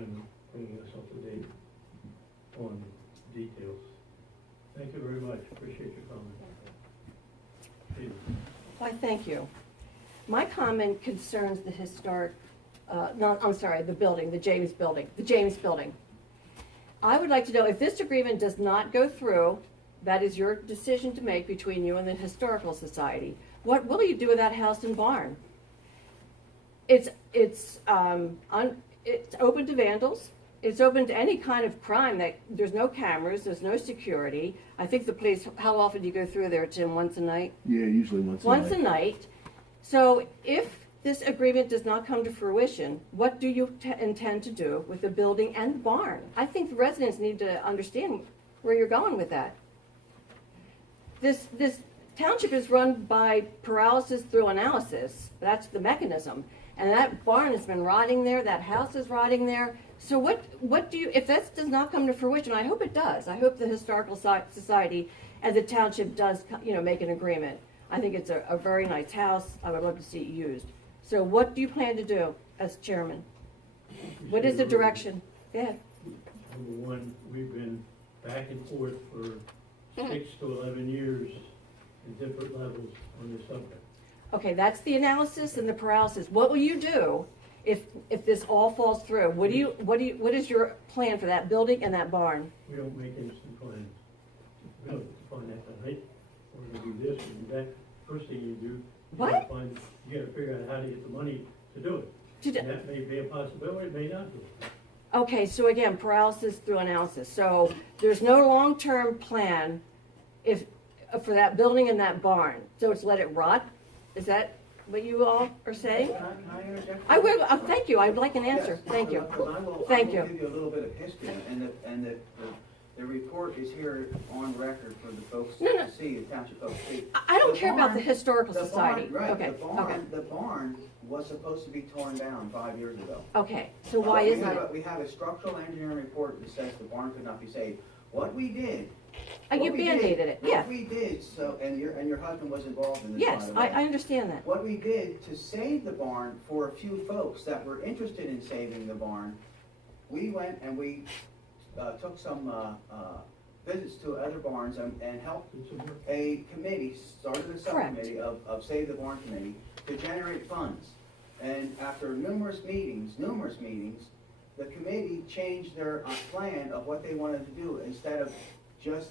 time bringing us up to date on details. Thank you very much. Appreciate your comment. Steve. Why, thank you. My comment concerns the historic, no, I'm sorry, the building, the James building. I would like to know if this agreement does not go through, that is your decision to make between you and the Historical Society. What will you do with that house and barn? It's open to vandals. It's open to any kind of crime that, there's no cameras, there's no security. I think the police, how often do you go through there, Tim, once a night? Yeah, usually once a night. Once a night. So if this agreement does not come to fruition, what do you intend to do with the building and the barn? I think the residents need to understand where you're going with that. This township is run by paralysis through analysis. That's the mechanism. And that barn has been rotting there, that house is rotting there. So what do you, if this does not come to fruition, I hope it does. I hope the Historical Society and the township does, make an agreement. I think it's a very nice house. I would love to see it used. So what do you plan to do as chairman? What is the direction? Go ahead. Number one, we've been back and forth for 6 to 11 years in different levels on this subject. Okay, that's the analysis and the paralysis. What will you do if this all falls through? What is your plan for that building and that barn? We don't make instant plans. We don't find that tonight. We're gonna do this and do that. First thing you do, What? you gotta figure out how to get the money to do it. To do- And that may be a possibility, it may not be. Okay, so again, paralysis through analysis. So there's no long-term plan for that building and that barn. So it's let it rot? Is that what you all are saying? Can I interject? I will, thank you. I would like an answer. Yes, Thank you. because I will Thank you. give you a little bit of history, and the report is here on record for the folks No, no. to see, the township folks to see. I don't The care about barn- the Historical the Society. barn- Right, Okay, okay, the barn was supposed to be torn down 5 years ago. okay. So why We isn't have it? We have a structural engineering report that says the barn could not be saved. What we did. You what we did- Band-Aided it, yeah. What we did, and your husband was involved in this, by Yes, the way. I understand that. What we did to save the barn for a few folks that were interested in saving the barn, we went and we took some visits to other barns and helped It's a work. a committee, started a subcommittee of Save the Barn Committee to generate funds. And after numerous meetings, the committee changed their plan of what they wanted to do. Instead of just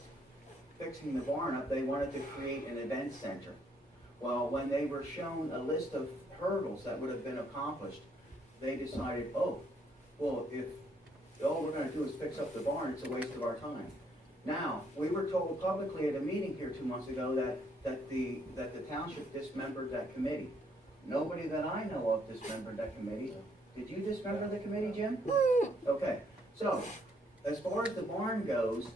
fixing the barn up, they wanted to create an event center. Well, when they were shown a list of hurdles that would have been accomplished, they decided, oh, well, if all we're gonna do is fix up the barn, it's a waste of our time. Now, we were told publicly at a meeting here 2 months ago that the township dismembered that committee. Nobody that I know of dismembered that committee. Did you dismember the committee, Jim? Okay, so, as far as the barn goes,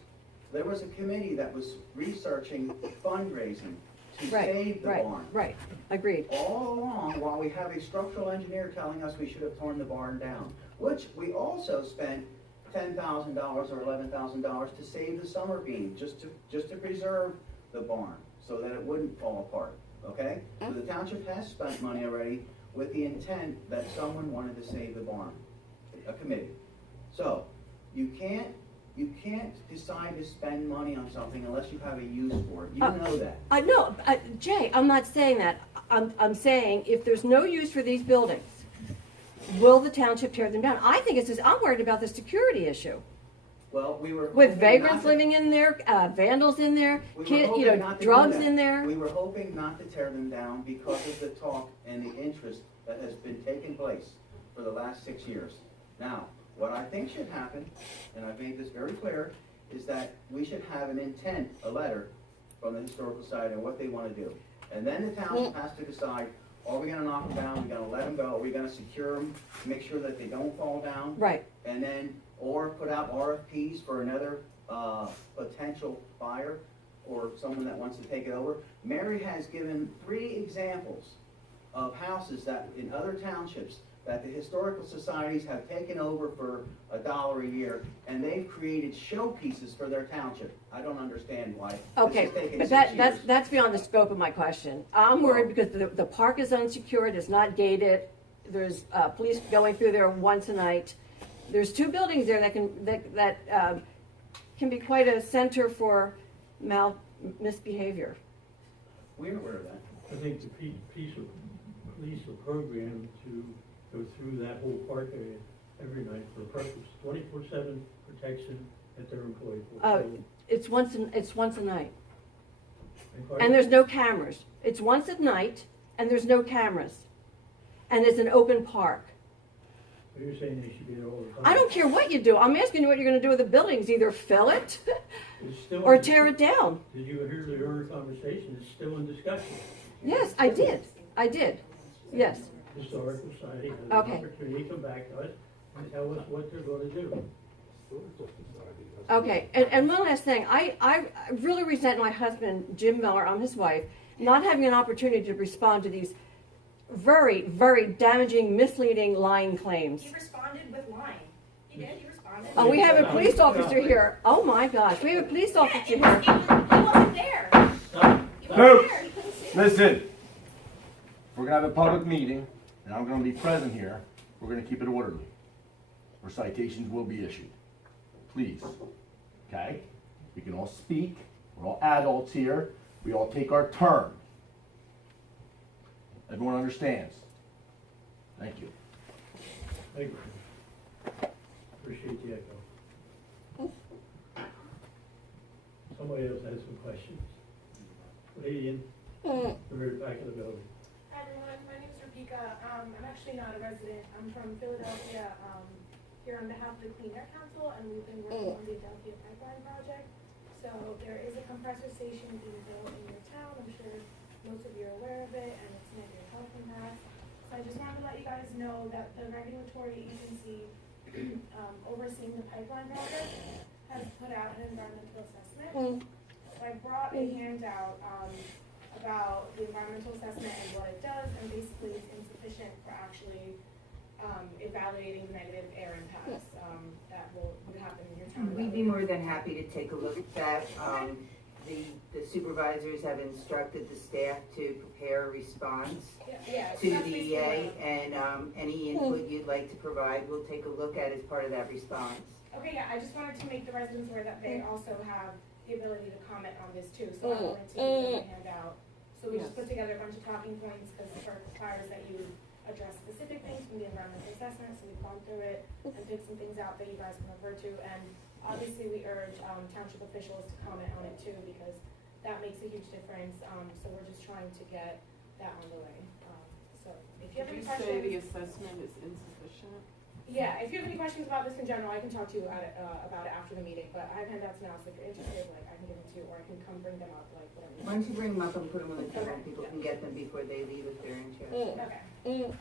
there was a committee that was researching fundraising to save the barn. Right, agreed. All along, while we have a structural engineer telling us we should have torn the barn down, which we also spent $10,000 or $11,000 to save the summer beam, just to preserve the barn, so that it wouldn't fall apart, okay? So the township has spent money already with the intent that someone wanted to save the barn, a committee. So, you can't decide to spend money on something unless you have a use for it. You know that. No, Jay, I'm not saying that. I'm saying if there's no use for these buildings, will the township tear them down? I think it's just, I'm worried about the security issue. Well, we were With hoping vagrants not to- living in there, vandals in there, we were hoping not to do drugs that. in there. We were hoping not to tear them down because of the talk and the interest that has been taking place for the last 6 years. Now, what I think should happen, and I've made this very clear, is that we should have an intent, a letter from the Historical Society on what they want to do. And then the township has to decide, are we gonna knock them down, are we gonna let them go, are we gonna secure them, make sure that they don't fall down? Right. And then, or put out RFPs for another potential buyer or someone that wants to take it over. Mary has given 3 examples of houses that, in other townships, that the historical societies have taken over for $1 a year, and they've created showpieces for their township. I don't understand why. Okay, This has taken but 6 years. that's beyond the scope of my question. I'm worried because the park is unsecured, it's not gated, there's police going through there once a night, There's two buildings there that can be quite a center for misbehavior. We're aware of that. I think the police are programmed to go through that whole park area every night for a purpose, 24/7 protection that they're employed for. It's once a night, and there's no cameras. It's once at night, and there's no cameras, and it's an open park. So you're saying they should be there all the time? I don't care what you do. I'm asking you what you're going to do with the buildings. Either fill it It's still or in- tear it down. Did you hear the earlier conversation? It's still in discussion. Yes, I did. Yes. Historical Society has an Okay. opportunity to come back to us and tell us what they're gonna do. Okay, and one last thing, I really resent my husband, Jim Miller, I'm his wife, not having an opportunity to respond to these very, very damaging, misleading, lying claims. He responded with lying. He did, he responded. Oh, we have a police officer here. Oh my gosh, we have a police officer He here. wasn't there. Stop. He No. wasn't there. He couldn't see it. Listen, we're gonna have a public meeting, and I'm gonna be present here. We're gonna keep it orderly, or citations will be issued. Please, okay? We can all speak, we're all adults here, we all take our turn. Everyone understands? Thank you. Thank you. Appreciate the echo. Somebody else has some questions. Lady in the very back of the building. Hi everyone, my name is Rebecca. I'm actually not a resident. I'm from Philadelphia, here on behalf of the Clean Air Council, and we've been working on the Adelphia Pipeline Project. So there is a compressor station being built in your town. I'm sure most of you are aware of it, and it's negative health impact. So I just wanted to let you guys know that the regulatory agency overseeing the pipeline project has put out an environmental assessment. So I brought a handout about the environmental assessment and what it does, and basically it's insufficient for actually evaluating the negative air impacts that would happen in your town. We'd be more than happy to take a look at that. The supervisors have instructed the staff to prepare a response Yeah, to that's the basically EA, what- and any input you'd like to provide, we'll take a look at as part of that response. Okay, yeah, I just wanted to make the residents aware that they also have the ability to comment on this too, so I wanted to give them a handout. So we just put together a bunch of talking points, because it requires that you address specific things from the environmental assessment, so we've gone through it and picked some things out that you guys can refer to, and obviously we urge township officials to comment on it too, because that makes a huge difference, so we're just trying to get that on the way. So if you have any Did you say the questions, assessment is insufficient? yeah, if you have any questions about this in general, I can talk to you about it after the meeting, but I have handouts now, so if you're interested, like, I can give them to you, or I can come bring them up, like, whatever. Why don't you bring them up and put them on the table, people can get them before they leave if they're interested. Okay. Thank you.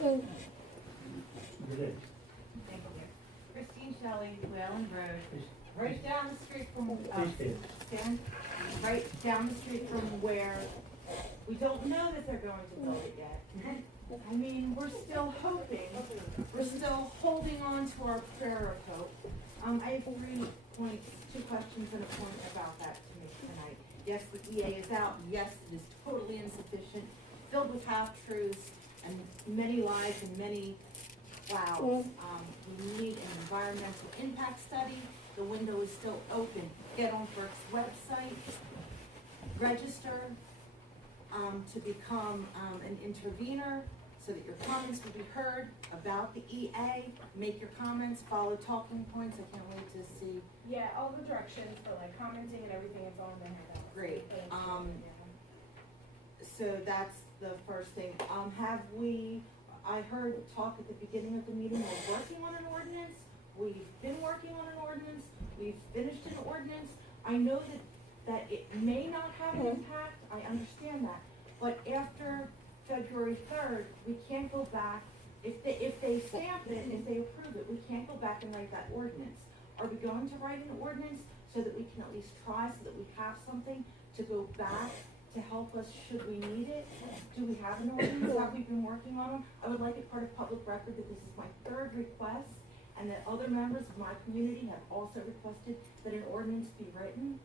Renee, Thank you. Christine Shelley, Whalen Road, right down the street from, please stand. right down the street from where, we don't know that they're going to build it yet. I mean, we're still hoping, we're still holding on to our prayer of hope. I have 3 points, 2 questions and a point about that to make tonight. Yes, the EA is out, yes, it is totally insufficient, filled with half-truths and many lies and many clouds. We need an environmental impact study, the window is still open. Get on FERC's website, register to become an intervener, so that your comments will be heard about the EA. Make your comments, follow talking points. I can't wait to see. Yeah, all the directions for like commenting and everything, it's all in the handout. Great. Yeah. So that's the first thing. I heard talk at the beginning of the meeting, we're working on an ordinance. We've been working on an ordinance. We've finished an ordinance. I know that it may not have an impact. I understand that. But after February 3rd, we can't go back. If they stamp it, if they approve it, we can't go back and write that ordinance. Are we going to write an ordinance so that we can at least try, so that we have something to go back to help us should we need it? Do we have an ordinance? Have we been working on them? I would like it part of public record that this is my 3rd request, and that other members of my community have also requested that an ordinance be written.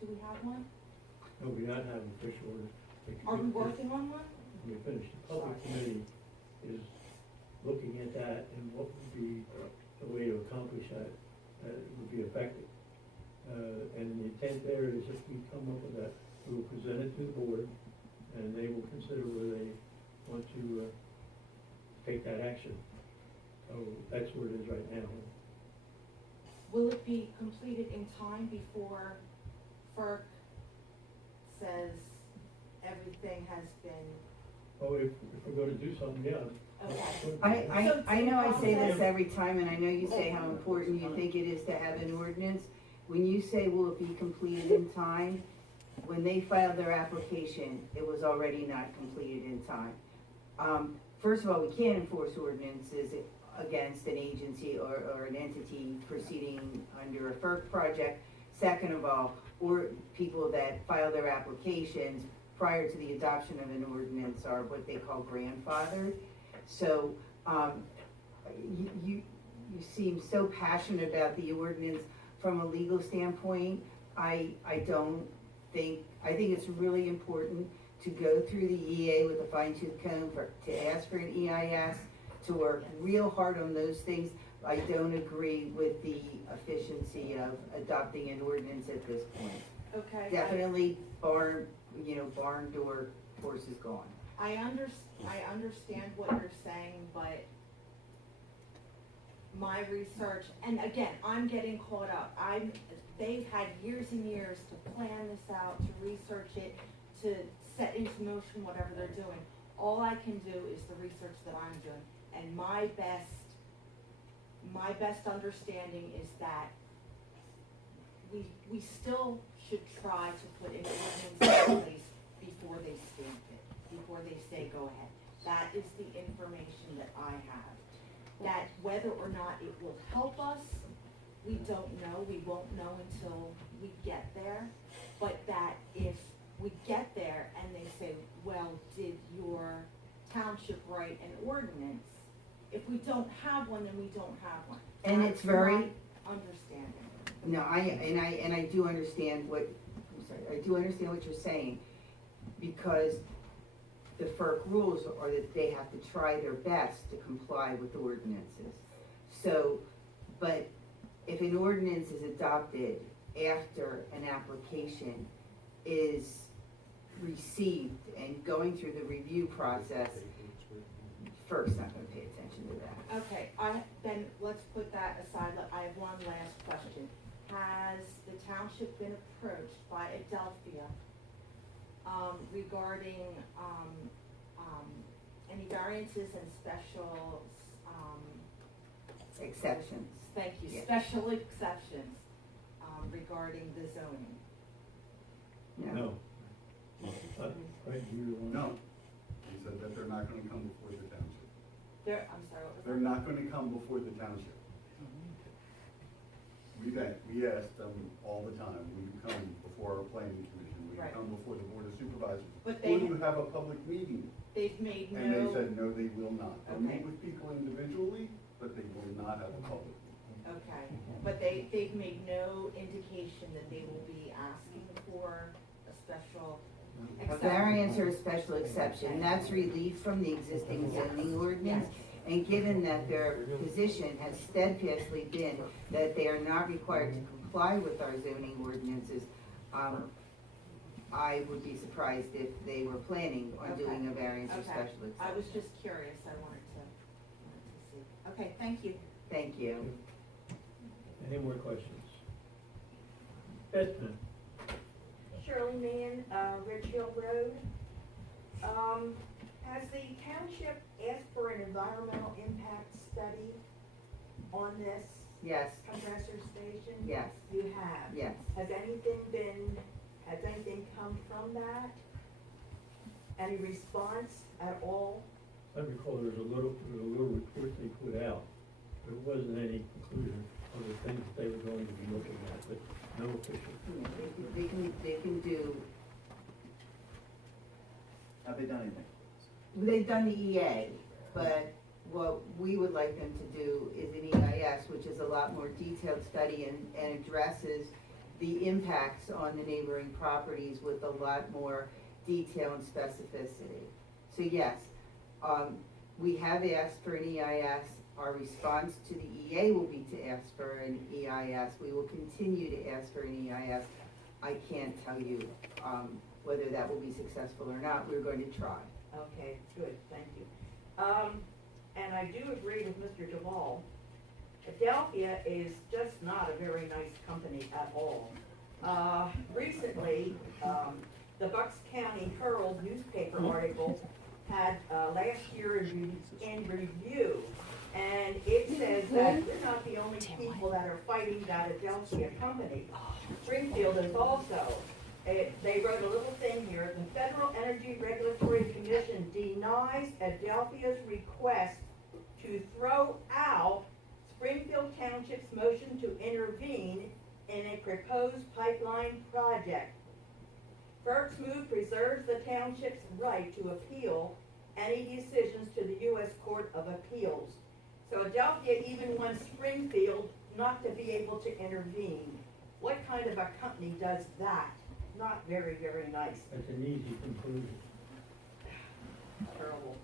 Do we have one? No, we don't have an official order. Are we working on one? We finished. The public committee is looking at that and what would be the way to accomplish that, would be effective. And the intent there is if we come up with that, we will present it to the board, and they will consider whether they want to take that action. So that's where it is right now. Will it be completed in time before FERC says everything has been? Oh, if we're gonna do something, yeah. Okay. I know I say this every time, and I know you say how important you think it is to have an ordinance. When you say will it be completed in time, when they filed their application, it was already not completed in time. First of all, we can't enforce ordinances against an agency or an entity proceeding under a FERC project. Second of all, or people that file their applications prior to the adoption of an ordinance are what they call grandfathered. So, you seem so passionate about the ordinance from a legal standpoint. I think it's really important to go through the EA with a fine tooth comb to ask for an EIS, to work real hard on those things. I don't agree with the efficiency of adopting an ordinance at this point. Okay. Definitely barn door, horse is gone. I understand what you're saying, but my research, and again, I'm getting caught up. They've had years and years to plan this out, to research it, to set into motion whatever they're doing. All I can do is the research that I'm doing, and my best understanding is that we still should try to put an ordinance in place before they stamp it, before they say go ahead. That is the information that I have. That whether or not it will help us, we don't know. We won't know until we get there. But that if we get there and they say, well, did your township write an ordinance? If we don't have one, then we don't have one. And That's it's very- my understanding. No, I do understand I do understand what you're saying, because the FERC rules are that they have to try their best to comply with ordinances. So, but if an ordinance is adopted after an application is received and going through the review process, FERC's not gonna pay attention to that. Okay, then let's put that aside. I have one last question. Has the township been approached by Adelphia regarding any variances and special Exceptions. thank you, Yeah. special exceptions regarding the zoning? No. Right, you want? No, he said that they're not gonna come before the township. I'm sorry, what was They're that? not gonna come before the township. We ask them all the time, will you come before our planning commission, will you Right. come before the board of supervisors? But Will you have a public meeting? They've made And they no, said, no, they will not. They'll Okay. meet with people individually, but they will not have a public meeting. okay, but they've made no indication that they will be asking for a special A exception. variance or a special exception, that's relief from the existing zoning ordinance. And given that their position has steadfastly been that they are not required to comply with our zoning ordinances, I would be surprised if they were planning on doing a variance or Okay. special exception. I was just curious, I wanted to see. Okay, thank you. Thank you. Any more questions? Edmund? Shirley Mann, Ridge Hill Road. Has the township asked for an environmental impact study on this Yes, compressor station? yes, You have? yes. Has anything come from that? Any response at all? I recall there was a little report they put out. There wasn't any conclusion of the things that they were going to be looking at, but no official. They can do, Have they done anything? they've done the EA, but what we would like them to do is an EIS, which is a lot more detailed study and addresses the impacts on the neighboring properties with a lot more detail and specificity. So yes, We have asked for an EIS. Our response to the EA will be to ask for an EIS. We will continue to ask for an EIS. I can't tell you, whether that will be successful or not. We're going to try. Okay, good, thank you. And I do agree with Mr. Duvall. Adelphia is just not a very nice company at all. Recently, the Bucks County Herald newspaper article had last year in review, and it says that we're not the only people that are fighting that Adelphia company. Springfield is also. They wrote a little thing here. The Federal Energy Regulatory Commission denies Adelphia's request to throw out Springfield Township's motion to intervene in a proposed pipeline project. FERC's move preserves the township's right to appeal any decisions to the U.S. Court of Appeals. So Adelphia even wants Springfield not to be able to intervene. What kind of a company does that? Not very, very nice. That's an easy conclusion. Terrible.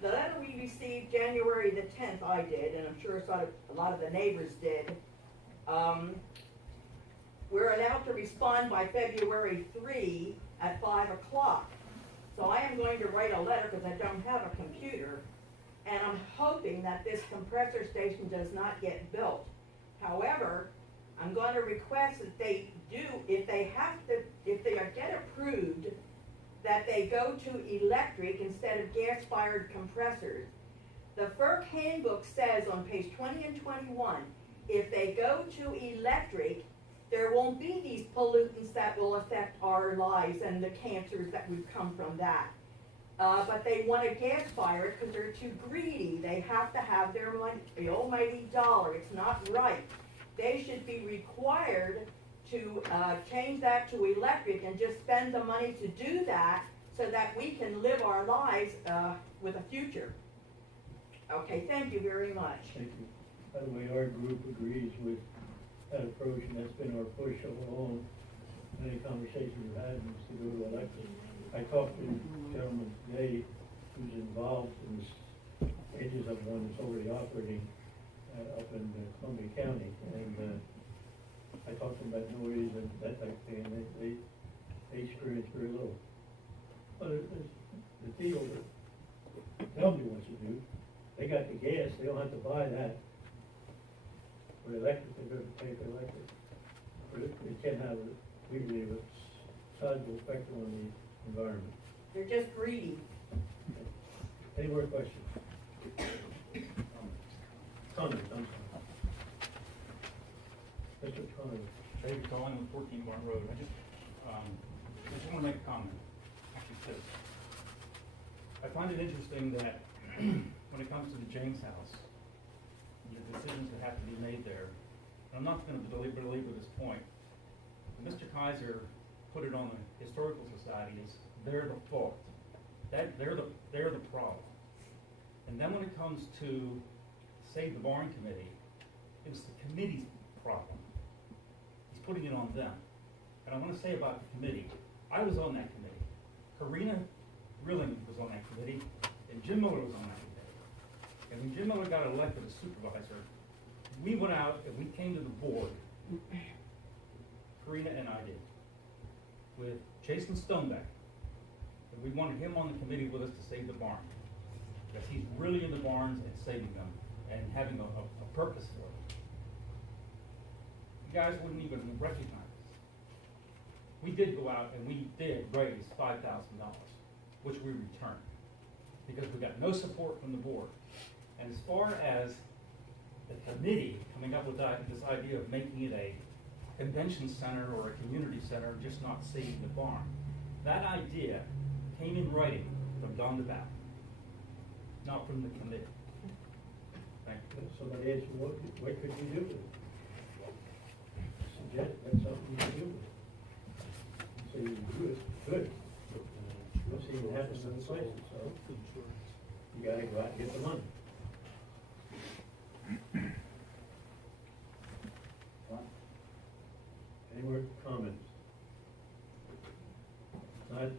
The letter we received January the 10th, I did, and I'm sure a lot of the neighbors did. We're allowed to respond by February 3 at 5 o'clock. So I am going to write a letter because I don't have a computer, and I'm hoping that this compressor station does not get built. However, I'm going to request that they do, if they get approved, that they go to electric instead of gas-fired compressors. The FERC handbook says on page 20 and 21, if they go to electric, there won't be these pollutants that will affect our lives and the cancers that would come from that. But they want a gas fire because they're too greedy. They have to have their money, the almighty dollar. It's not right. They should be required to change that to electric and just spend the money to do that so that we can live our lives with a future. Okay, thank you very much. Thank you. By the way, our group agrees with that approach, and that's been our push all along. Many conversations we've had is to go to electric. I talked to a gentleman today who's involved in the stages of one that's already operating up in Columbia County, and I talked to them about noise and that type of thing, and they experience very little. But the deal that nobody wants to do, they got the gas, they don't have to buy that. For electric, they're going to pay for electric. But it can have, we believe, a sizable effect on the environment. They're just greedy. Any more questions? Comments, I'm sorry. Mr. Connor. David Cullen with 14 Barn Road. I just want to make a comment. Actually, two. I find it interesting that when it comes to the James House, the decisions that have to be made there, and I'm not going to belabor this point, Mr. Kaiser put it on the Historical Society as they're the fault. They're the problem. And then when it comes to Save the Barn Committee, it was the committee's problem. He's putting it on them. And I want to say about the committee, I was on that committee. Karina Rilling was on that committee, and Jim Miller was on that committee. And when Jim Miller got elected as supervisor, we went out and we came to the board, Karina and I did, with Jason Stonebeck. And we wanted him on the committee with us to save the barn. Because he's really in the barns and saving them and having a purpose for it. You guys wouldn't even recognize us. We did go out and we did raise $5,000, which we returned. Because we got no support from the board. And as far as the committee coming up with this idea of making it a convention center or a community center, just not saving the barn, that idea came in writing from Don DeBow, not from the committee. Thank you. Somebody asked you, what could you do with it? Suggest that's something you can do with it. So you do it, good. We'll see what happens in the places, so you gotta go out and get the money. Any more comments? Not,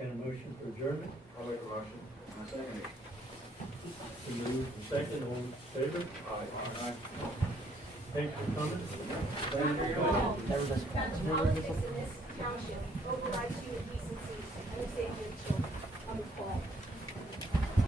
a motion for adjournment? I'll make a motion. I'll second it. To move to second, all in favor? Aye. Thanks for coming. Under law, the politics in this township overrides